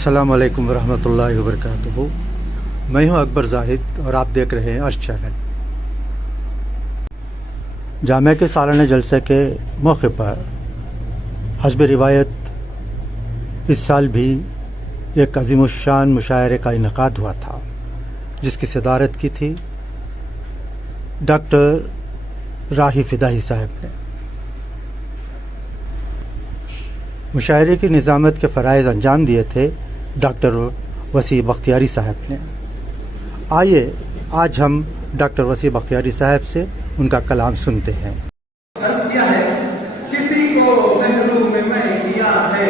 السلام علیکم ورحمۃ اللہ وبرکاتہ. میں ہوں اکبر زاہد اور آپ دیکھ رہے ہیں ارش چینل. جامعہ کے سالانہ جلسے کے موقع پر حسب روایت اس سال بھی ایک عظیم الشان مشاعرے کا انعقاد ہوا تھا، جس کی صدارت کی تھی ڈاکٹر راہی فدائی صاحب نے. مشاعرے کی نظامت کے فرائض انجام دیے تھے ڈاکٹر وسیع بختیاری صاحب نے. آئیے آج ہم ڈاکٹر وسیع بختیاری صاحب سے ان کا کلام سنتے ہیں. عرض کیا ہے، کسی کو محروم میں کیا ہے،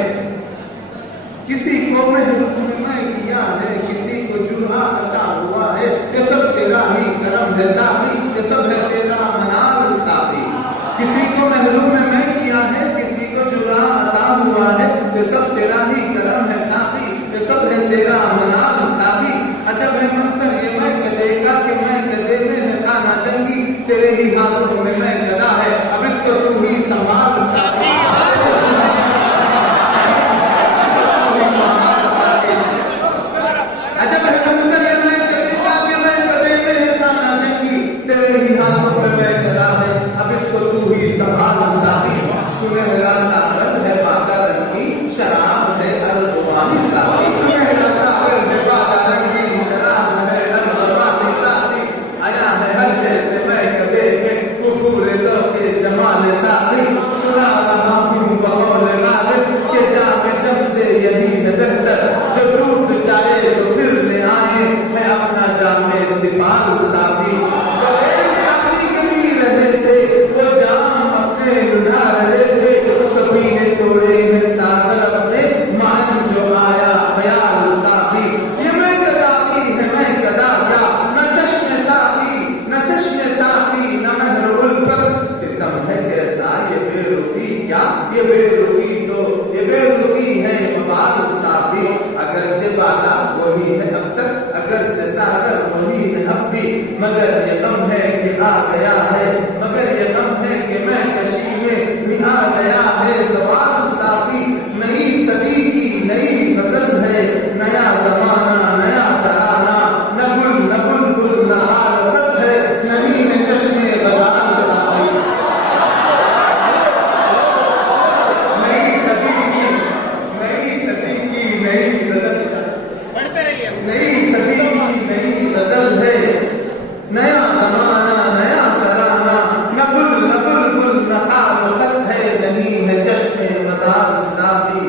کسی کو محروم میں کیا ہے، کسی کو جرعہ عطا ہوا ہے، یہ سب تیرا ہی کرم ہے صافی، یہ سب ہے تیرا منال صافی. کسی کو محروم میں کیا ہے، کسی کو جرعہ عطا ہوا ہے، یہ سب تیرا ہی کرم ہے صافی، یہ سب ہے تیرا منال صافی. عجب ہے منظر یہ میں کدے کا کہ میں کدے میں ہے خانہ جنگی، تیرے ہی ہاتھوں میں میں گدا ہے، اب اس کو تو ہی سنبھال صافی. عجب ہے منظر یہ میں کدے کا کہ میں کدے میں ہے خانہ جنگی، تیرے ہی ہاتھوں میں میں گدا ہے، اب اس کو تو ہی سنبھال صافی. سنہرا ساغر ہے باقا رنگ کی شراب ہے ارغوانی صافی، سنہرا ساغر ہے باقا رنگ کی شراب ہے ارغوانی صافی. آیا ہے ہر شے سے میں کدے میں کفور ذوق جمال صافی. سنا رہا ہوں بقول غالب کہ جام جم سے یہی ہے بہتر، جو ٹوٹ جائے تو پھر لے آئے ہے اپنا جام سفال صافی. یہ بے رخی تو یہ بے رخی ہے مباد صافی. اگرچہ بالا وہی ہے اب تک، اگرچہ ساگر وہی ہے اب بھی، مگر یہ غم ہے کہ آ گیا ہے، مگر یہ غم ہے کہ میں کشی میں بھی آ گیا ہے زوال صافی. نئی صدی کی نئی غزل ہے، نیا زمانہ نیا ترانہ، نہ گل نہ بلبل نہ حالت ہے، نہیں ہے چشم غزال صافی. نئی صدی کی نئی غزل ہے، نیا زمانہ نیا ترانہ، نہ گل نہ بلبل نہ حالت ہے، نہیں ہے چشم غزال صافی.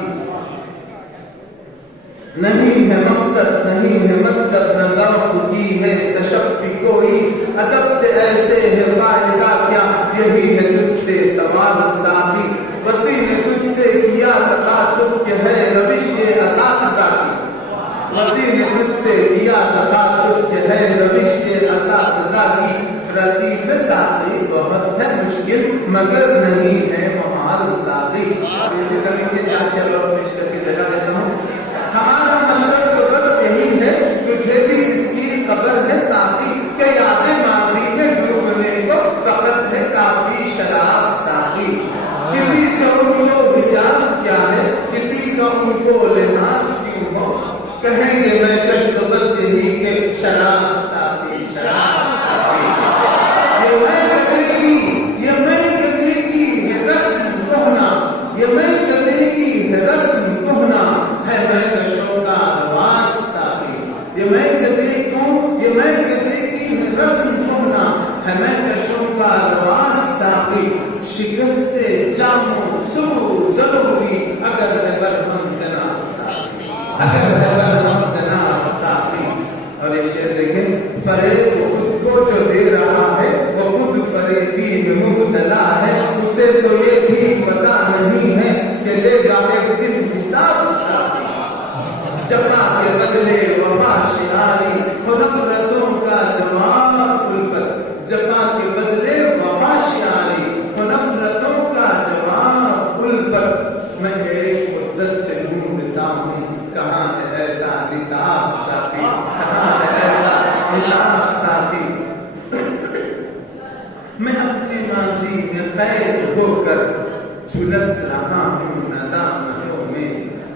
نہیں ہے مقصد نہیں ہے مطلب، نہ ذوق کی ہے تشفی کوئی، ادب سے ایسے ہے فائدہ کیا، یہی ہے تجھ سے سوال صافی. وسیع نے تجھ سے کیا تخاطب کہ ہے روش یہ اساتذہ کی، وسیع نے تجھ سے کیا تخاطب کہ ہے روش یہ اساتذہ کی. رتیف ساقی بہت ہے مشکل مگر نہیں ہے محال صافی. اسی زمین کے چار شعر اور پیش کر کے جگہ لیتا ہوں. ہمارا مشرق تو بس یہی ہے، تجھے بھی اس کی خبر ہے صافی، کہ یاد ماضی میں ڈوبنے کو فقط ہے کافی شراب صافی. کسی سے ان کو حجاب کیا ہے، کسی کا ان کو لحاظ کیوں ہو، کہیں گے میں کش تو بس یہی کہ شراب صافی شراب صافی. یہ میں کدے کی یہ میں کدے کی ہے رسم کہنا، یہ میں کدے کی ہے رسم کہنا، ہے میں کشوں کا رواج صافی. یہ میں کدے کیوں یہ میں کدے کی ہے رسم کہنا، ہے میں کشوں کا رواج صافی. شکست جاموں سو ضروری اگر ہے برہم جناب صافی، اگر ہے برہم جناب صافی. اور یہ شعر دیکھیں، فریب وہ خود کو جو دے رہا ہے وہ خود فریبی میں مبتلا ہے، اسے تو یہ بھی پتا نہیں ہے کہ لے گا ایک دن حساب صافی. جفا کے بدلے وفا شعاری ہو نفرتوں کا جواب الفت، جفا کے بدلے وفا شعاری ہو نفرتوں کا جواب الفت. میں ایک مدت سے ڈھونڈتا ہوں کہاں ہے ایسا نصاب صافی، کہاں ہے ایسا نصاب صافی. میں اپنے ماضی میں قید ہو کر جھلس رہا ہوں ندامتوں میں،